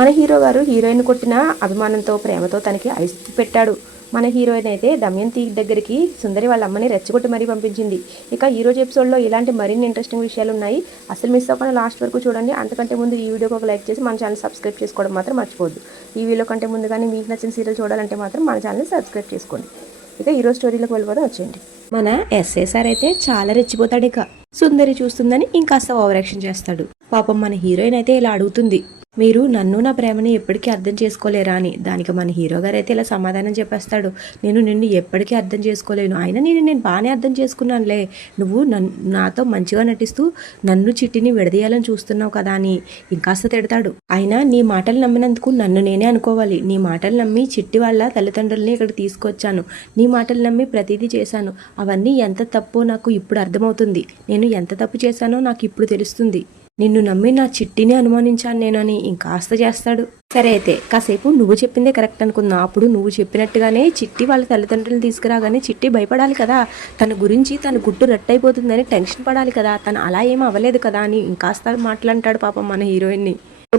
మన హీరో గారు హీరోయిన్ కొట్టిన అభిమానంతో ప్రేమతో తనకి ఐస్ పెట్టాడు. మన హీరోయిన్ అయితే దమయంతి దగ్గరికి సుందరి వాళ్ళ అమ్మని రెచ్చగొట్టి మరీ పంపించింది. ఇక ఈ రోజు ఎపిసోడ్లో ఇలాంటి మరిన్ని ఇంట్రెస్టింగ్ విషయాలు ఉన్నాయి. అసలు మిస్ అవ్వకుండా లాస్ట్ వరకు చూడండి. అంతకంటే ముందు ఈ వీడియోకి ఒక లైక్ చేసి మన ఛానల్ సబ్స్క్రైబ్ చేసుకోవడం మాత్రం మర్చిపోద్దు. ఈ వీడియో కంటే ముందుగానే మీకు నచ్చిన సీరియల్ చూడాలంటే మాత్రం మన ఛానల్ సబ్స్క్రైబ్ చేసుకోండి. ఇక ఈరోజు స్టోరీలోకి వెళ్ళిపోతే వచ్చేయండి. మన ఎస్ఐసార్ అయితే చాలా రెచ్చిపోతాడు. ఇక సుందరి చూస్తుందని ఇంకాస్త ఓవర్ యాక్షన్ చేస్తాడు. పాపం మన హీరోయిన్ అయితే ఇలా అడుగుతుంది, మీరు నన్ను నా ప్రేమని ఎప్పటికీ అర్థం చేసుకోలేరా అని. దానికి మన హీరో గారు అయితే ఇలా సమాధానం చెప్పేస్తాడు, నేను నిన్ను ఎప్పటికీ అర్థం చేసుకోలేను, అయినా నేను బాగానే అర్థం చేసుకున్నానులే. నువ్వు నాతో మంచిగా నటిస్తూ నన్ను చిట్టిని విడదీయాలని చూస్తున్నావు కదా అని ఇంకాస్త తిడతాడు. అయినా నీ మాటలు నమ్మినందుకు నన్ను నేనే అనుకోవాలి. నీ మాటలు నమ్మి చిట్టి వాళ్ళ తల్లిదండ్రుల్ని ఇక్కడికి తీసుకొచ్చాను. నీ మాటలు నమ్మి ప్రతిదీ చేశాను. అవన్నీ ఎంత తప్పో నాకు ఇప్పుడు అర్థమవుతుంది. నేను ఎంత తప్పు చేశానో నాకు ఇప్పుడు తెలుస్తుంది. నిన్ను నమ్మి నా చిట్టిని అనుమానించాను నేనని ఇంకాస్త చేస్తాడు. సరే అయితే కాసేపు నువ్వు చెప్పిందే కరెక్ట్ అనుకున్నా. అప్పుడు నువ్వు చెప్పినట్టుగానే చిట్టి వాళ్ళ తల్లిదండ్రులను తీసుకురాగానే చిట్టి భయపడాలి కదా, తన గురించి తన గుట్టు రట్టయిపోతుందని టెన్షన్ పడాలి కదా, తను అలా ఏం అవ్వలేదు కదా అని ఇంకాస్త మాట్లాంటాడు పాపం మన హీరోయిన్ని.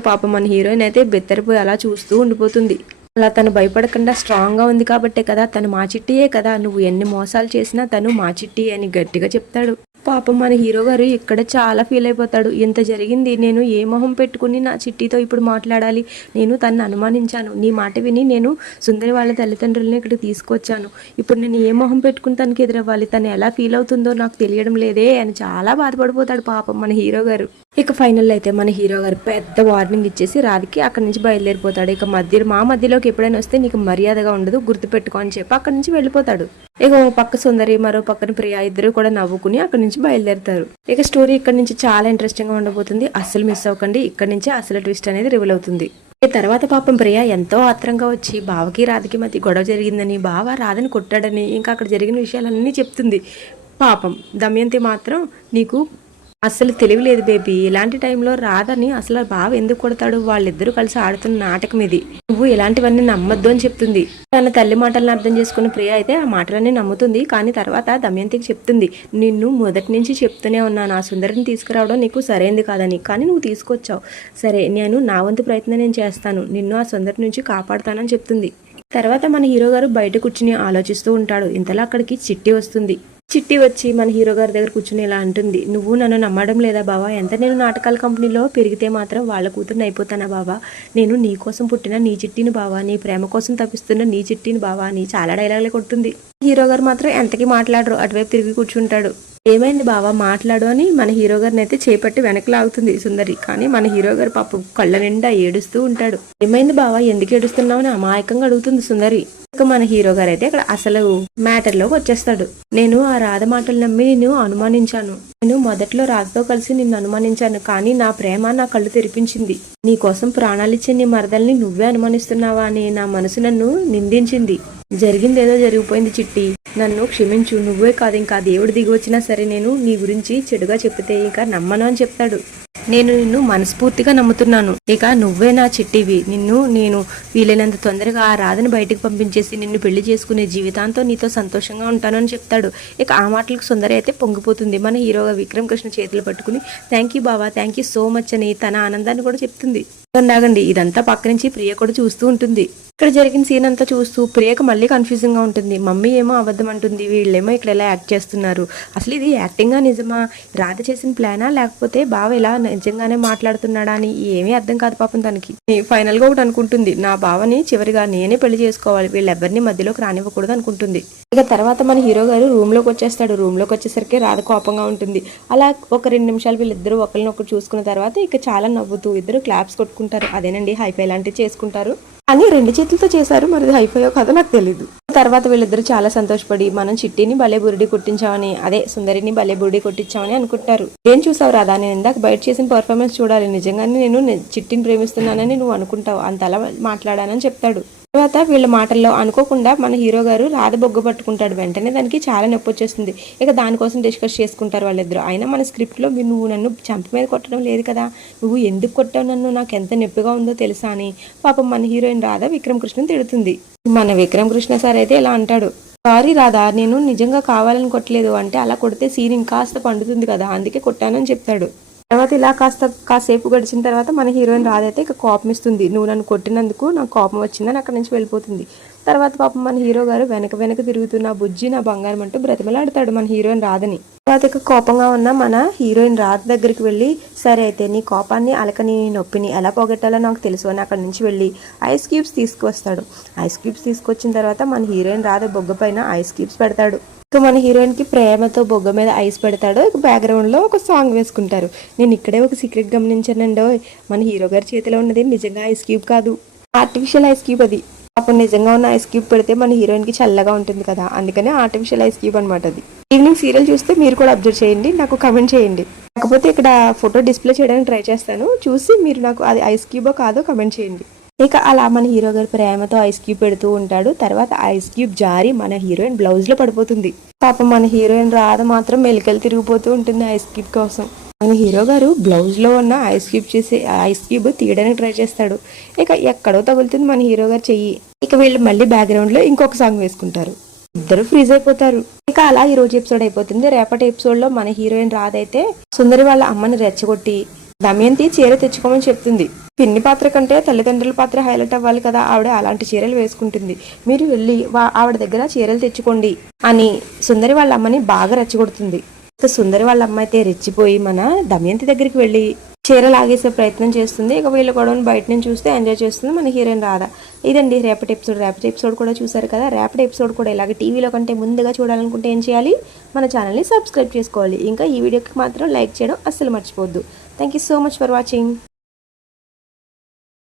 పాపం మన హీరోయిన్ అయితే బెత్తరిపోయి అలా చూస్తూ ఉండిపోతుంది. అలా తను భయపడకుండా స్ట్రాంగ్గా ఉంది కాబట్టే కదా, తను మా చిట్టియే కదా, నువ్వు ఎన్ని మోసాలు చేసినా తను మా చిట్టి అని గట్టిగా చెప్తాడు. పాపం మన హీరో గారు ఇక్కడ చాలా ఫీల్ అయిపోతాడు. ఇంత జరిగింది, నేను ఏ మొహం పెట్టుకుని నా చిట్టితో ఇప్పుడు మాట్లాడాలి, నేను తనను అనుమానించాను, నీ మాట విని నేను సుందరి వాళ్ళ తల్లిదండ్రులని ఇక్కడికి తీసుకొచ్చాను, ఇప్పుడు నేను ఏ మొహం పెట్టుకుని తనకి ఎదురవ్వాలి, తను ఎలా ఫీల్ అవుతుందో నాకు తెలియడం లేదే అని చాలా బాధపడిపోతాడు పాపం మన హీరో గారు. ఇక ఫైనల్ అయితే మన హీరో గారు పెద్ద వార్నింగ్ ఇచ్చేసి రాధికి అక్కడి నుంచి బయలుదేరిపోతాడు. ఇక మా మధ్యలోకి ఎప్పుడైనా వస్తే నీకు మర్యాదగా ఉండదు, గుర్తుపెట్టుకో అని చెప్పి అక్కడి నుంచి వెళ్ళిపోతాడు. ఇక ఓ పక్క సుందరి మరో పక్కన ప్రియా ఇద్దరు కూడా నవ్వుకుని అక్కడి నుంచి బయలుదేరుతారు. ఇక స్టోరీ ఇక్కడ నుంచి చాలా ఇంట్రెస్టింగ్ గా ఉండబోతుంది. అస్సలు మిస్ అవ్వకండి. ఇక్కడ నుంచి అసలు ట్విస్ట్ అనేది రివీల్ అవుతుంది. తర్వాత పాపం ప్రియా ఎంతో ఆత్రంగా వచ్చి బావకి రాధకి మధ్య గొడవ జరిగిందని, బావ రాధని కొట్టాడని, ఇంకా అక్కడ జరిగిన విషయాలన్నీ చెప్తుంది. పాపం దమయంతి మాత్రం, నీకు అసలు తెలియలేదు బేబీ, ఇలాంటి టైంలో రాధని అసలు బావ ఎందుకు కొడతాడు, వాళ్ళిద్దరూ కలిసి ఆడుతున్న నాటకం ఇది, నువ్వు ఇలాంటివన్నీ నమ్మొద్దు అని చెప్తుంది. తన తల్లి మాటలను అర్థం చేసుకున్న ప్రియ అయితే ఆ మాటలన్నీ నమ్ముతుంది. కానీ తర్వాత దమయంతికి చెప్తుంది, నిన్ను మొదటి నుంచి చెప్తూనే ఉన్నాను, ఆ సుందరిని తీసుకురావడం నీకు సరైంది కాదని, కానీ నువ్వు తీసుకొచ్చావు. సరే, నేను నా వంతు ప్రయత్నం నేను చేస్తాను, నిన్ను ఆ సుందరి నుంచి కాపాడుతానని చెప్తుంది. తర్వాత మన హీరో గారు బయట కూర్చుని ఆలోచిస్తూ ఉంటాడు. ఇంతలో అక్కడికి చిట్టి వస్తుంది. చిట్టి వచ్చి మన హీరో గారి దగ్గర కూర్చుని ఇలా అంటుంది, నువ్వు నన్ను నమ్మడం లేదా బావా, ఎంత నేను నాటకాల కంపెనీలో పెరిగితే మాత్రం వాళ్ళ కూతురుని అయిపోతానా బావా, నేను నీ కోసం పుట్టిన నీ చిట్టిని బావా, నీ ప్రేమ కోసం తప్పిస్తున్న నీ చిట్టిని బావా అని చాలా డైలాగులే కొడుతుంది. హీరో గారు మాత్రం ఎంతకీ మాట్లాడరు, అటువైపు తిరిగి కూర్చుంటాడు. ఏమైంది బావా మాట్లాడు అని మన హీరో గారిని అయితే చేపట్టి వెనక్కి లాగుతుంది సుందరి. కానీ మన హీరో గారు పాపం కళ్ళ నిండా ఏడుస్తూ ఉంటాడు. ఏమైంది బావా, ఎందుకు ఏడుస్తున్నావు అని అమాయకంగా అడుగుతుంది సుందరి. ఇక మన హీరో గారు అయితే ఇక్కడ అసలు మ్యాటర్లోకి వచ్చేస్తాడు. నేను ఆ రాధ మాటలు నమ్మి నిన్ను అనుమానించాను, నేను మొదట్లో రాధతో కలిసి నిన్ను అనుమానించాను, కానీ నా ప్రేమ నా కళ్ళు తెరిపించింది. నీ కోసం ప్రాణాలిచ్చే నీ మరదల్ని నువ్వే అనుమానిస్తున్నావా అని నా మనసు నన్ను నిందించింది. జరిగిందేదో జరిగిపోయింది చిట్టి, నన్ను క్షమించు. నువ్వే కాదు, ఇంకా దేవుడు దిగి వచ్చినా సరే నేను నీ గురించి చెడుగా చెప్తే ఇంకా నమ్మను అని చెప్తాడు. నేను నిన్ను మనస్ఫూర్తిగా నమ్ముతున్నాను, ఇక నువ్వే నా చిట్టివి, నేను వీలైనంత తొందరగా ఆ రాధని బయటికి పంపించేసి నిన్ను పెళ్లి చేసుకునే జీవితాంతో నీతో సంతోషంగా ఉంటాను అని చెప్తాడు. ఇక ఆ మాటలకు సుందరి అయితే పొంగిపోతుంది. మన హీరోగా విక్రమ్ కృష్ణ చేతులు పట్టుకుని థ్యాంక్ యూ బావా, థ్యాంక్ యూ సో మచ్ అని తన ఆనందాన్ని కూడా చెప్తుంది. ఆగండి, ఇదంతా పక్క నుంచి ప్రియ కూడా చూస్తూ ఉంటుంది. ఇక్కడ జరిగిన సీన్ అంతా చూస్తూ ప్రియకు మళ్ళీ కన్ఫ్యూజింగ్ గా ఉంటుంది. మమ్మీ ఏమో అబద్ధం అంటుంది, వీళ్ళేమో ఇక్కడ ఎలా యాక్ట్ చేస్తున్నారు, అసలు ఇది యాక్టింగా నిజమా, రాధ చేసిన ప్లానా, లేకపోతే బావ ఇలా నిజంగానే మాట్లాడుతున్నాడా అని ఏమీ అర్థం కాదు పాపం తనకి. ఫైనల్ గా ఒకటి అనుకుంటుంది, నా బావని చివరిగా నేనే పెళ్లి చేసుకోవాలి, వీళ్ళెవ్వరిని మధ్యలోకి రానివ్వకూడదు అనుకుంటుంది. ఇక తర్వాత మన హీరో గారు రూమ్ లోకి వచ్చేస్తాడు. రూమ్ లోకి వచ్చేసరికి రాధ కోపంగా ఉంటుంది. అలా ఒక 2 నిమిషాలు వీళ్ళిద్దరూ ఒకరినొకరు చూసుకున్న తర్వాత ఇక చాలా నవ్వుతూ ఇద్దరు క్లాప్స్ కొట్టుకుంటారు. అదేనండి హైఫై లాంటివి చేసుకుంటారు. అని 2 చేతులతో చేశారు, మరి హైఫైయో కాదో నాకు తెలీదు. తర్వాత వీళ్ళిద్దరు చాలా సంతోషపడి మనం చిట్టిని భలే బురిడి కొట్టించామని, అదే సుందరిని భలే బురిడి కొట్టించామని అనుకుంటారు. ఏం చూసావు రాధా, నేను ఇందాక బయట చేసిన పర్ఫార్మెన్స్ చూడాలి, నిజంగానే నేను చిట్టిని ప్రేమిస్తున్నానని నువ్వు అనుకుంటావు, అంత అలా మాట్లాడానని చెప్తాడు. తర్వాత వీళ్ళ మాటల్లో అనుకోకుండా మన హీరో గారు రాధ బొగ్గ పట్టుకుంటాడు. వెంటనే దానికి చాలా నొప్పి వచ్చేస్తుంది. ఇక దానికోసం డిస్కస్ చేసుకుంటారు వాళ్ళిద్దరు. అయినా మన స్క్రిప్ట్లో నువ్వు నన్ను చంప మీద కొట్టడం లేదు కదా, నువ్వు ఎందుకు కొట్టావు నన్ను, నాకు ఎంత నొప్పిగా ఉందో తెలుసా అని పాపం మన హీరోయిన్ రాధ విక్రమ్ కృష్ణని తిడుతుంది. మన విక్రమ్ కృష్ణ సార్ అయితే ఇలా అంటాడు, సారీ రాధా, నేను నిజంగా కావాలని కొట్టలేదు, అంటే అలా కొడితే సీన్ ఇంకాస్త పండుతుంది కదా, అందుకే కొట్టానని చెప్తాడు. తర్వాత ఇలా కాసేపు గడిచిన తర్వాత మన హీరోయిన్ రాధైతే ఇక కోపం ఇస్తుంది. నువ్వు నన్ను కొట్టినందుకు నాకు కోపం వచ్చిందని అక్కడి నుంచి వెళ్ళిపోతుంది. తర్వాత పాపం మన హీరో గారు వెనక తిరుగుతున్న బుజ్జి నా బంగారం అంటూ బ్రతిమలాడతాడు మన హీరోయిన్ రాధని. తర్వాత ఇక కోపంగా ఉన్న మన హీరోయిన్ రాధ దగ్గరికి వెళ్ళి, సరే అయితే నీ కోపాన్ని అలకని నొప్పిని ఎలా పోగొట్టాలో నాకు తెలుసు అని అక్కడి నుంచి వెళ్ళి ఐస్ క్యూబ్స్ తీసుకువస్తాడు. ఐస్ క్యూబ్స్ తీసుకొచ్చిన తర్వాత మన హీరోయిన్ రాధ బొగ్గ పైన ఐస్ క్యూబ్స్ పెడతాడు. ఇక మన హీరోయిన్ కి ప్రేమతో బొగ్గ మీద ఐస్ పెడతాడు. ఇక బ్యాక్గ్రౌండ్ లో ఒక సాంగ్ వేసుకుంటారు. నేను ఇక్కడే ఒక సీక్రెట్ గమనించానండో, మన హీరో గారి చేతిలో ఉన్నది నిజంగా ఐస్ క్యూబ్ కాదు, ఆర్టిఫిషియల్ ఐస్ క్యూబ్ అది. అప్పుడు నిజంగా ఉన్న ఐస్ క్యూబ్ పెడితే మన హీరోయిన్ కి చల్లగా ఉంటుంది కదా, అందుకనే ఆర్టిఫిషియల్ ఐస్ క్యూబ్ అనమాట అది. ఈవినింగ్ సీరియల్ చూస్తే మీరు కూడా అబ్జర్వ్ చేయండి, నాకు కమెంట్ చేయండి. కాకపోతే ఇక్కడ ఫోటో డిస్ప్లే చేయడానికి ట్రై చేస్తాను, చూసి మీరు నాకు అది ఐస్ క్యూబో కాదో కమెంట్ చేయండి. ఇక అలా మన హీరో గారు ప్రేమతో ఐస్ క్యూబ్ పెడుతూ ఉంటాడు. తర్వాత ఐస్ క్యూబ్ జారి మన హీరోయిన్ బ్లౌజ్ లో పడిపోతుంది. పాపం మన హీరోయిన్ రాధ మాత్రం మెలికలు తిరిగిపోతూ ఉంటుంది ఐస్ క్యూబ్ కోసం. మన హీరో గారు బ్లౌజ్ లో ఉన్న ఐస్ క్యూబ్ తీయడానికి ట్రై చేస్తాడు. ఇక ఎక్కడో తగులుతుంది మన హీరో గారు చెయ్యి. ఇక వీళ్ళు మళ్ళీ బ్యాక్గ్రౌండ్ లో ఇంకొక సాంగ్ వేసుకుంటారు. ఇద్దరు ఫ్రీజ్ అయిపోతారు. ఇక అలా ఈ రోజు ఎపిసోడ్ అయిపోతుంది. రేపటి ఎపిసోడ్ లో మన హీరోయిన్ రాధ అయితే సుందరి వాళ్ళ అమ్మని రెచ్చగొట్టి దమయంతి చీర తెచ్చుకోమని చెప్తుంది. పిన్ని పాత్ర కంటే తల్లిదండ్రుల పాత్ర హైలైట్ అవ్వాలి కదా, ఆవిడ అలాంటి చీరలు వేసుకుంటుంది, మీరు వెళ్ళి ఆవిడ దగ్గర చీరలు తెచ్చుకోండి అని సుందరి వాళ్ళ అమ్మని బాగా రెచ్చగొడుతుంది. సుందరి వాళ్ళ అమ్మ అయితే రెచ్చిపోయి మన దమయంతి దగ్గరికి వెళ్ళి చీర లాగేసే ప్రయత్నం చేస్తుంది. ఇక వీళ్ళ గొడవను బయట నుంచి చూస్తే ఎంజాయ్ చేస్తుంది మన హీరోయిన్ రాధ. ఇదండి రేపటి ఎపిసోడ్ కూడా చూసారు కదా. రేపటి ఎపిసోడ్ కూడా ఇలాగే టీవీలో కంటే ముందుగా చూడాలనుకుంటే ఏం చేయాలి, మన ఛానల్ని సబ్స్క్రైబ్ చేసుకోవాలి. ఇంకా ఈ వీడియోకి మాత్రం లైక్ చేయడం అస్సలు మర్చిపోవద్దు. Thank you so much for watching.